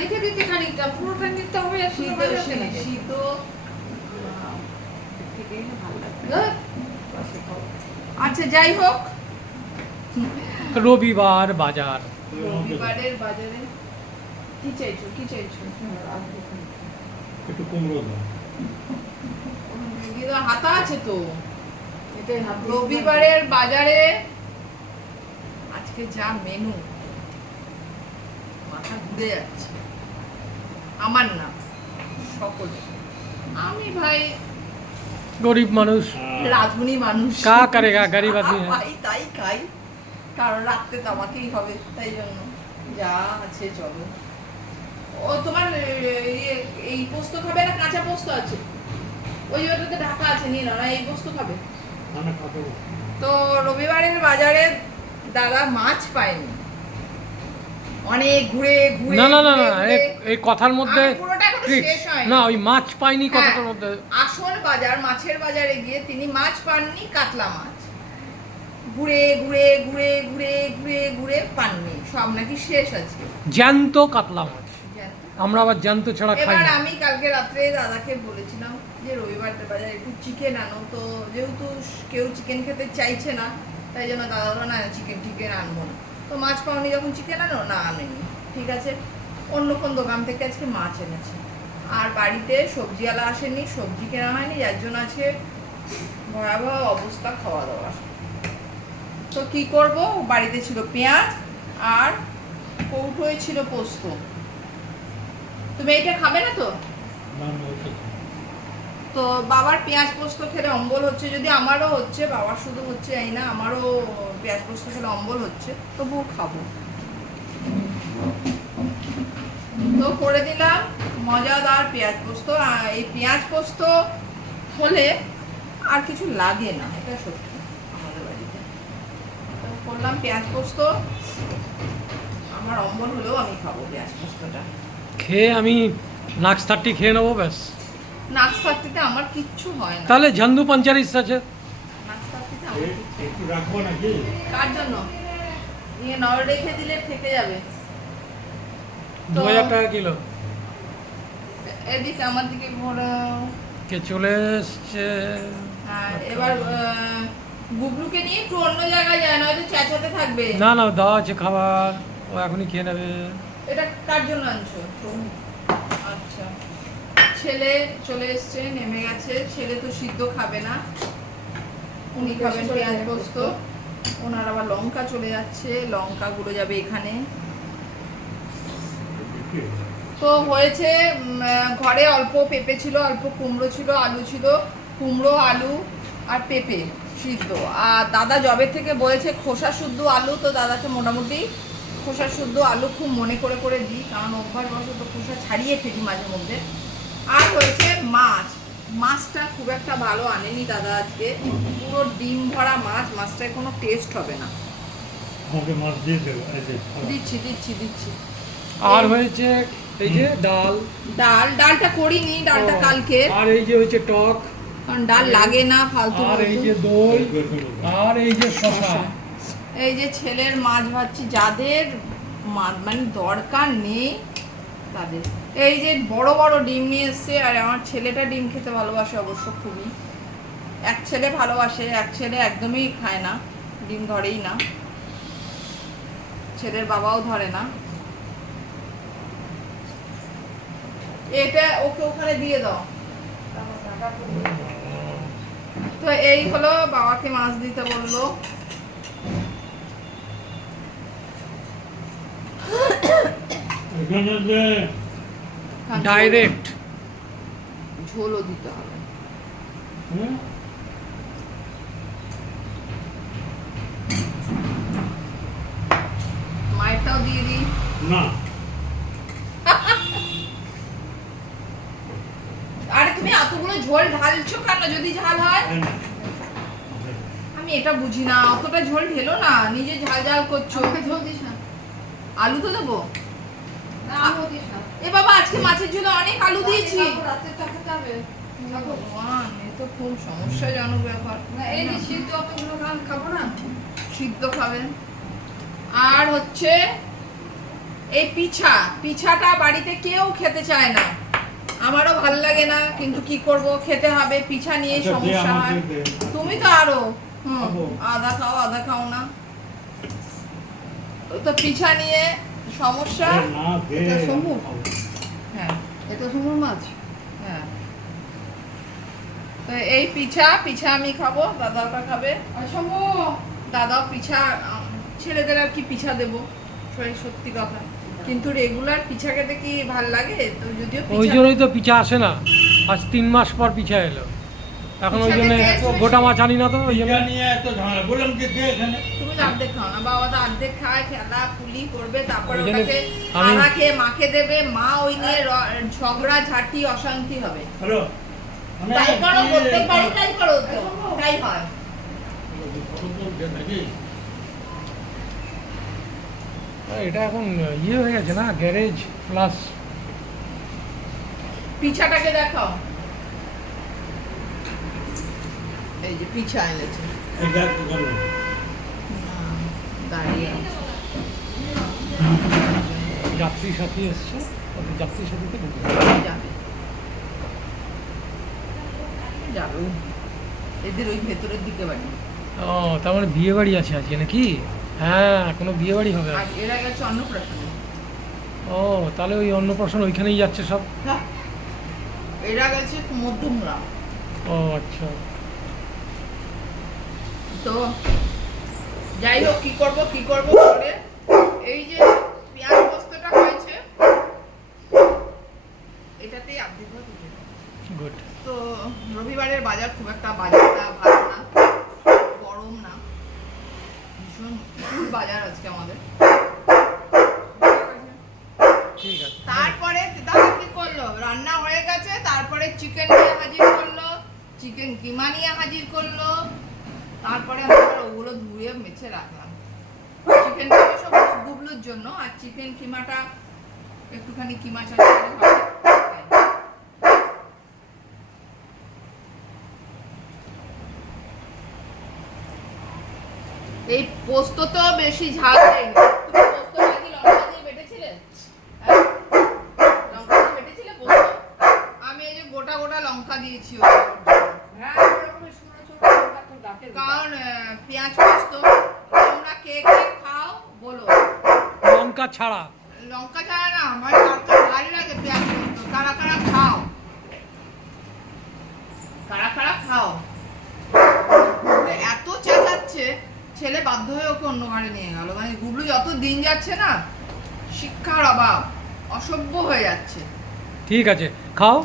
রেখে দিতে খানিকটা পুরোটা নিতে হবে। আচ্ছা যাই হোক। রবিবার বাজার। রবিবারের বাজারে কি চাইছো কি চাইছো? একটু কুমড়ো দাও। হাতা আছে তো। রবিবারের বাজারে আজকে যা মেনু মাথা ঘুরে যাচ্ছে আমার না সকলে। আমি ভাই গরিব মানুষ। রাধুনি মানুষ। কা করেগা, গরিব আদমি হ্যাঁ। ভাই তাই খাই। কারণ রাখতে তো আমাকেই হবে তাই জন্য। যা আছে চলো। ও তোমার ইয়ে, এই পোস্ত খাবে না কাঁচা পোস্ত আছে? ওই ওটাতে ঢাকা আছে নিয়ে না এই পোস্ত খাব। তো রবিবারের বাজারে দাদা মাছ পায়নি। অনেক ঘুরে ঘুরে না না না না এই- এই কথার মধ্যে। না ওই মাছ পাইনি হ্যাঁ, কথাটার মধ্যে। আসল বাজার মাছের বাজারে গিয়ে তিনি মাছ পাননি কাতলা মাছ। ঘুরে ঘুরে ঘুরে ঘুরে ঘুরে ঘুরে পাননি। সব নাকি শেষ আজকে। জ্যান্ত কাতলা মাছ। আমরা আবার জ্যান্ত ছাড়া খাই এবার আমি কালকে রাত্রে দাদাকে বলেছিলাম যে রবিবারটা বাজারে একটু চিকেন আনো। তো যেহেতু কেউ চিকেন খেতে চাইছে না তাই জন্য দাদা না চিকেন টিকেন আনব না। তো মাছ পাওনি যখন চিকেন আনো না, আনেনি। ঠিক আছে অন্য কোন দোকান থেকে আজকে মাছ এনেছে। আর বাড়িতে সবজিওয়ালা আসেনি, সবজি কেনা হয়নি, যার জন্য আজকে ভয়াবহ অবস্থা খাওয়া দাওয়ার তো কি করব? বাড়িতে ছিল পেঁয়াজ আর কৌটোয় ছিল পোস্ত। তুমি এইটা খাবে না তো। তো বাবার পেঁয়াজ পোস্ত খেলে অম্বল হচ্ছে, যদি আমারও হচ্ছে, বাবার শুধু হচ্ছে, এই না, আমারও পেঁয়াজ পোস্ত খেলে অম্বল হচ্ছে, তবুও খাব। তো করে দিলাম, মজাদার পেঁয়াজ পোস্ত। এই পেঁয়াজ পোস্ত হলে আর কিছু লাগে না, এটা সত্যি আমাদের বাড়িতে। তো করলাম পেঁয়াজ পোস্ত। আমার অম্বল হলেও আমি খাব পেঁয়াজ পোস্তটা। খেয়ে আমি নাক্স থার্টি খেয়ে নেব, ব্যাস। নাচতাতে আমার কিচ্ছু হয় না। তাহলে ঝান্দু পঞ্চারিস আছে? নাচতাতে আমার একটু রাখব নাকি? কার জন্য? নিয়ে রেখে দিলে থেকে যাবে। দু হাজার টাকা কিলো। এদিকে আমার দিকে ঘোরাও। কে চলে এসছে? আর এবার আহ, গুবলুকে নিয়ে একটু অন্য জায়গায় যায় নয়তো চেঁচাতে থাকবে। না না দেওয়া আছে খাবার। ও এখনই খেয়ে নেবে। এটা কার জন্য আনছো? আচ্ছা। ছেলে চলে এসছে নেমে গেছে। ছেলে তো সিদ্ধ খাবে না। উনি খাবেন পেঁয়াজ পোস্ত। ওনার আবার লঙ্কা চলে যাচ্ছে। লঙ্কা গুলো যাবে এখানে। তো হয়েছে ঘরে অল্প পেঁপে ছিল অল্প কুমড়ো ছিল আলু ছিল। কুমড়ো আলু আর পেঁপে সিদ্ধ। আর দাদা জবে থেকে বলেছে খোসা শুদ্ধ আলু তো দাদাকে মোটামুটি খোসা শুদ্ধ আলু খুব মনে করে করে দিই। কারণ অভ্যাস বশত খোসা ছাড়িয়ে ফেলি মাঝে মধ্যে। আর হয়েছে মাছ। মাছটা খুব একটা ভালো আনেনি দাদা আজকে। পুরো ডিম ভরা মাছ মাছটায় কোনো টেস্ট হবে না। মাছ দিয়ে। দিচ্ছি দিচ্ছি দিচ্ছি। আর হয়েছে এই যে ডাল। ডাল ডালটা করিনি ডালটা কালকে। আর এই যে হচ্ছে টক। কারণ ডাল লাগে না ফালতু আর এই যে দই। আর এই যে শশা এই যে ছেলের মাছ ভাজছি যাদের মানে দরকার নেই তাদের। এই যে বড় বড় ডিম নিয়ে এসছে, আর আমার ছেলেটা ডিম খেতে ভালোবাসে অবশ্য খুবই। এক ছেলে ভালোবাসে, এক ছেলে একদমই খায় না, ডিম ধরেই না। ছেলের বাবাও ধরে না। এটা ওকে ওখানে দিয়ে দাও। তো এই হলো বাবাকে মাছ দিতে বলল। এখানে যে ডাইরেক্ট ঝোলও দিতে হবে। মায়েরটাও দিয়ে দিই। না। আরে তুমি এতগুলো ঝোল ঢালছো কেন? যদি ঝাল হয়। আমি এটা বুঝি না। অতটা ঝোল ঢেলো না। নিজে ঝাল ঝাল করছ। ঝোল দিস না। আলু তো দেবো। এ বাবা আজকে মাছের ঝোলে অনেক আলু দিয়েছি। খেতে হবে। ভগবান এ তো খুব সমস্যাজনক ব্যাপার। এই যে সিদ্ধ অতগুলো খান খাব না? সিদ্ধ খাবেন। আর হচ্ছে এই পিঠা পিঠাটা বাড়িতে কেউ খেতে চায় না। আমারও ভালো লাগে না কিন্তু কি করব খেতে হবে পিঠা নিয়ে আচ্ছা, সমস্যা হয়। তুমি তো আরও হুম। আধা খাও আধা খাও না। তো পিঠা নিয়ে সমস্যা? এ না দে এটা সমু? খাব। হ্যাঁ এটা সমুর মাছ। হ্যাঁ। তো এই পিঠা পিঠা আমি খাব দাদা ওটা খাবে। আর সমু দাদাও পিঠা ছেলেদের আর কি পিঠা দেবো সত্যি কথা। কিন্তু রেগুলার পিঠা খেতে কি ভালো লাগে? তো যদিও ওই জন্যই তো পিঠা আসে না। আজ তিন মাস পর পিঠা এলো। এখন ওই জন্য গোটা মাছ আনি না তো ওই জন্য। এটা নিয়ে এত ঝামেলা। বললাম যে দে এখানে। তুমি তো অর্ধেক খাও না বাবা তো অর্ধেক খায় খেলা পুলি করবে তারপরে ওটাকে আমি- খেয়ে মাকে দেবে মা ওই নিয়ে ঝগড়া ঝাঁটি অশান্তি হবে। হ্যালো? মানে তাই করো কি- প্রত্যেক তাই করো তো তাই হয়। এটা এখন ইয়ে হয়ে গেছে না গ্যারেজ প্লাস। পিঠাটাকে দেখাও। এই যে পিঠা এনেছে। এটা করো। দাঁড়িয়ে আছে। যাত্রী সাথী এসছে যাত্রী সাথীতে ঢুকে যাবে। যাবে। এদের ওই ভেতরের দিকে বাড়ি। ও তার মানে বিয়ে বাড়ি আছে আজকে নাকি? হ্যাঁ কোনো বিয়ে বাড়ি হবে। এরা গেছে অন্নপ্রাশনে। ও তাহলে ওই অন্নপ্রাশন ওইখানেই যাচ্ছে সব? হ্যাঁ। এরা গেছে মধ্যমগ্রাম। ও আচ্ছা। তো যাই হোক কি করব কি করব করে এই যে পেঁয়াজ পোস্তটা হয়েছে এটাতেই যাবে। গুড তো রবিবারের বাজার খুব একটা বাজারটা ভালো না গরম না ভীষণ বাজার আজকে আমাদের। তারপরে দাদা কি করল? রান্না হয়ে গেছে তারপরে চিকেন নিয়ে হাজির করল চিকেন কিমা নিয়ে হাজির করল তারপরে আমি ওগুলো ধুয়ে মেছে রাখলাম। চিকেনটা সব গুবলুর জন্য, আর চিকেন কিমাটা একটুখানি কিমা চাষ এই পোস্ত তো বেশি ঝাল দেয়নি হ্যাঁ? আমি এই যে গোটা গোটা লঙ্কা দিয়েছি হ্যাঁ কারণ পেঁয়াজ পোস্ত তোমরা কে কে খাও বলো। লঙ্কা ছাড়া। লঙ্কা ছাড়া না আমার লঙ্কা ভালো লাগে পেঁয়াজ পোস্ত। কারা কারা খাও? কারা কারা খাও? এত চেঁচাচ্ছে ছেলে বাধ্য হয়ে ওকে অন্য ঘরে নিয়ে গেল। মানে গুবলু যত দিন যাচ্ছে না শিক্ষার অভাব অসভ্য হয়ে যাচ্ছে। ঠিক আছে খাও।